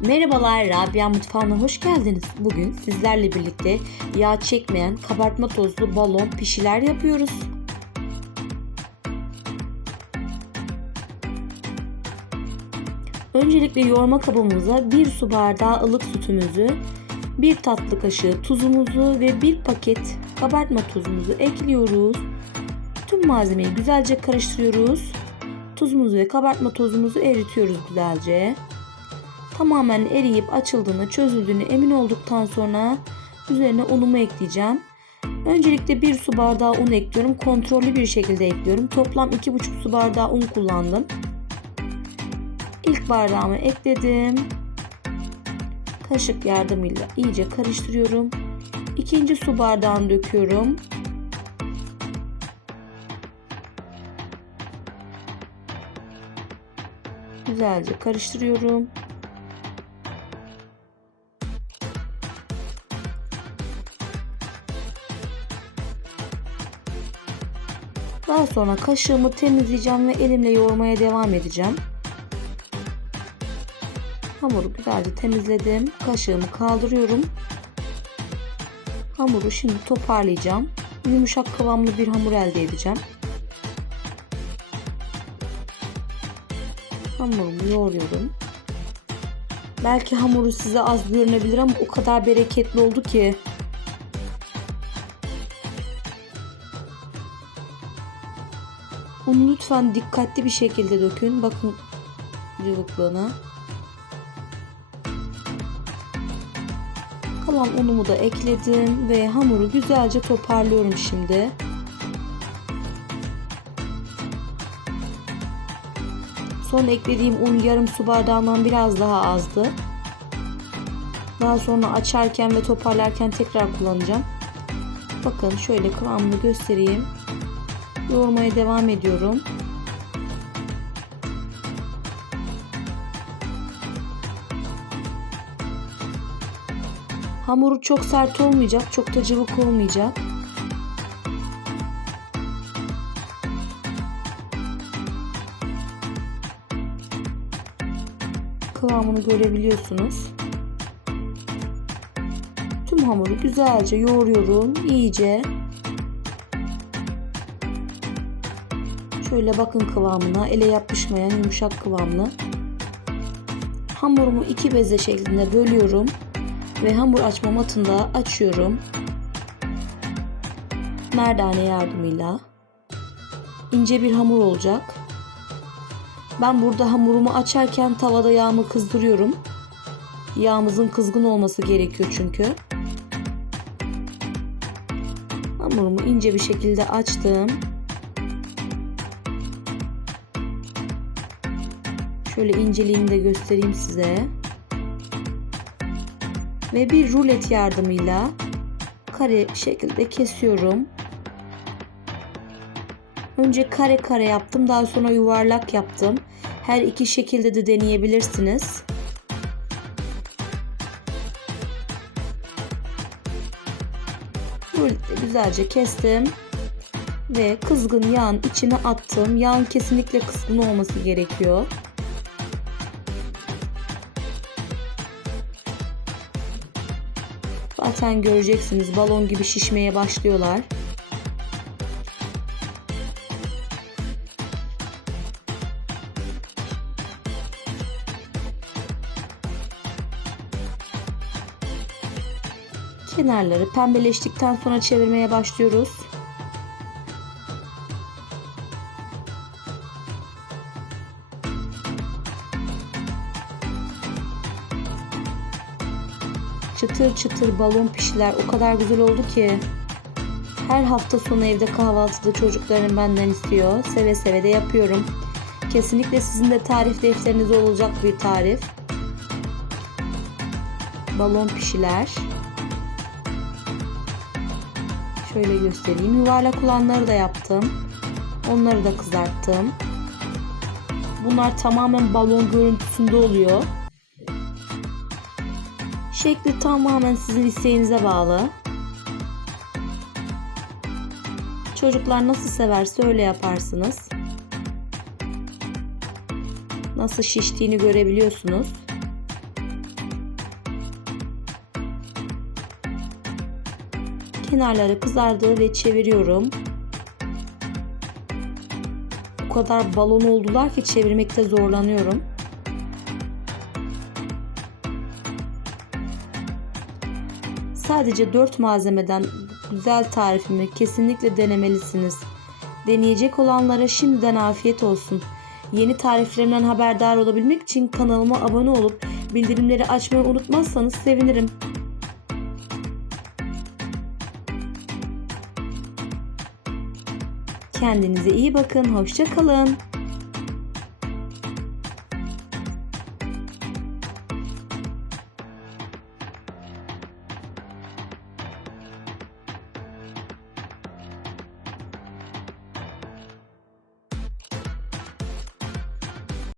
Merhabalar, Rabia Mutfağı'na hoş geldiniz. Bugün sizlerle birlikte yağ çekmeyen kabartma tozlu balon pişiler yapıyoruz. Öncelikle yoğurma kabımıza 1 su bardağı ılık sütümüzü, 1 tatlı kaşığı tuzumuzu ve 1 paket kabartma tozumuzu ekliyoruz. Tüm malzemeyi güzelce karıştırıyoruz. Tuzumuzu ve kabartma tozumuzu eritiyoruz güzelce. Tamamen eriyip açıldığını, çözüldüğünü emin olduktan sonra üzerine unumu ekleyeceğim. Öncelikle 1 su bardağı un ekliyorum. Kontrollü bir şekilde ekliyorum. Toplam 2,5 su bardağı un kullandım. İlk bardağımı ekledim. Kaşık yardımıyla iyice karıştırıyorum. İkinci su bardağını döküyorum. Güzelce karıştırıyorum. Daha sonra kaşığımı temizleyeceğim ve elimle yoğurmaya devam edeceğim. Hamuru güzelce temizledim. Kaşığımı kaldırıyorum. Hamuru şimdi toparlayacağım. Yumuşak kıvamlı bir hamur elde edeceğim. Hamurumu yoğuruyorum. Belki hamuru size az görünebilir ama o kadar bereketli oldu ki. Unu lütfen dikkatli bir şekilde dökün. Bakın cıvıklığına. Kalan unumu da ekledim ve hamuru güzelce toparlıyorum şimdi. Son eklediğim un yarım su bardağından biraz daha azdı. Daha sonra açarken ve toparlarken tekrar kullanacağım. Bakın şöyle kıvamını göstereyim. Yoğurmaya devam ediyorum. Hamuru çok sert olmayacak, çok da cıvık olmayacak. Kıvamını görebiliyorsunuz. Tüm hamuru güzelce yoğuruyorum, iyice. Şöyle bakın kıvamına, ele yapışmayan yumuşak kıvamlı. Hamurumu iki beze şeklinde bölüyorum ve hamur açma matında açıyorum. Merdane yardımıyla ince bir hamur olacak. Ben burada hamurumu açarken tavada yağımı kızdırıyorum. Yağımızın kızgın olması gerekiyor çünkü. Hamurumu ince bir şekilde açtım. Şöyle inceliğini de göstereyim size ve bir rulet yardımıyla kare şekilde kesiyorum. Önce kare kare yaptım, daha sonra yuvarlak yaptım. Her iki şekilde de deneyebilirsiniz. Ruleti güzelce kestim ve kızgın yağın içine attım. Yağın kesinlikle kızgın olması gerekiyor. Zaten göreceksiniz balon gibi şişmeye başlıyorlar. Kenarları pembeleştikten sonra çevirmeye başlıyoruz. Çıtır çıtır balon pişiler o kadar güzel oldu ki. Her hafta sonu evde kahvaltıda çocuklarım benden istiyor. Seve seve de yapıyorum. Kesinlikle sizin de tarif defterinizde olacak bir tarif. Balon pişiler. Şöyle göstereyim. Yuvarlak olanları da yaptım. Onları da kızarttım. Bunlar tamamen balon görüntüsünde oluyor. Şekli tamamen sizin isteğinize bağlı. Çocuklar nasıl severse öyle yaparsınız. Nasıl şiştiğini görebiliyorsunuz. Kenarları kızardı ve çeviriyorum. O kadar balon oldular ki çevirmekte zorlanıyorum. Sadece 4 malzemeden güzel tarifimi kesinlikle denemelisiniz. Deneyecek olanlara şimdiden afiyet olsun. Yeni tariflerimden haberdar olabilmek için kanalıma abone olup bildirimleri açmayı unutmazsanız sevinirim. Kendinize iyi bakın, hoşça kalın.